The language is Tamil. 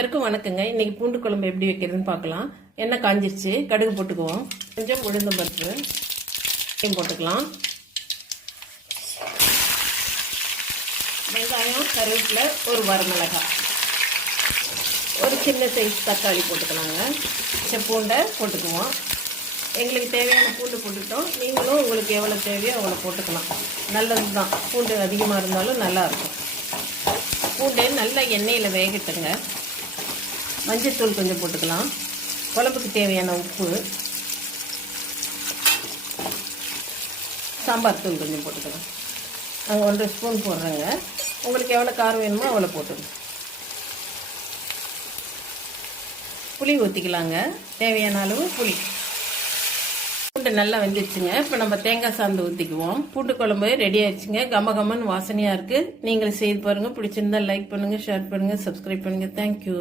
எல்லாருக்கும் வணக்கங்க. இன்னைக்கு பூண்டு குழம்பு எப்படி வைக்கிறதுன்னு பார்க்கலாம். எண்ணெய் காஞ்சிருச்சு, கடுகு போட்டுக்குவோம். கொஞ்சம் உளுந்தம் பருப்பு போட்டுக்கலாம். வெங்காயம், கருவேப்பிலை, ஒரு வரமிளகாய், ஒரு சின்ன சைஸ் தக்காளி போட்டுக்கலாங்க. பூண்டை போட்டுக்குவோம். எங்களுக்கு தேவையான பூண்டு போட்டுக்கிட்டோம். நீங்களும் உங்களுக்கு எவ்வளோ தேவையோ அவ்வளோ போட்டுக்கலாம். நல்லது தான், பூண்டு அதிகமாக இருந்தாலும் நல்லாயிருக்கும். பூண்டு நல்லா எண்ணெயில் வேகட்டுங்க. மஞ்சள்தூள் கொஞ்சம் போட்டுக்கலாம். குழம்புக்கு தேவையான உப்பு, சாம்பார் தூள் கொஞ்சம் போட்டுக்கலாம். நாங்கள் 1.5 ஸ்பூன் போடுறேங்க. உங்களுக்கு எவ்வளோ காரம் வேணுமோ அவ்வளோ போட்டுக்கணும். புளி ஊற்றிக்கலாங்க, தேவையான அளவு புளி. பூண்டு நல்லா வெந்துடுச்சுங்க. இப்போ நம்ம தேங்காய் சாந்து ஊற்றிக்குவோம். பூண்டு குழம்பு ரெடி ஆயிடுச்சுங்க. கமகமன்னு வாசனையாக இருக்குது. நீங்கள் செய்து பாருங்கள். பிடிச்சிருந்தா லைக் பண்ணுங்கள், ஷேர் பண்ணுங்கள், சப்ஸ்கிரைப் பண்ணுங்கள். தேங்க்யூ.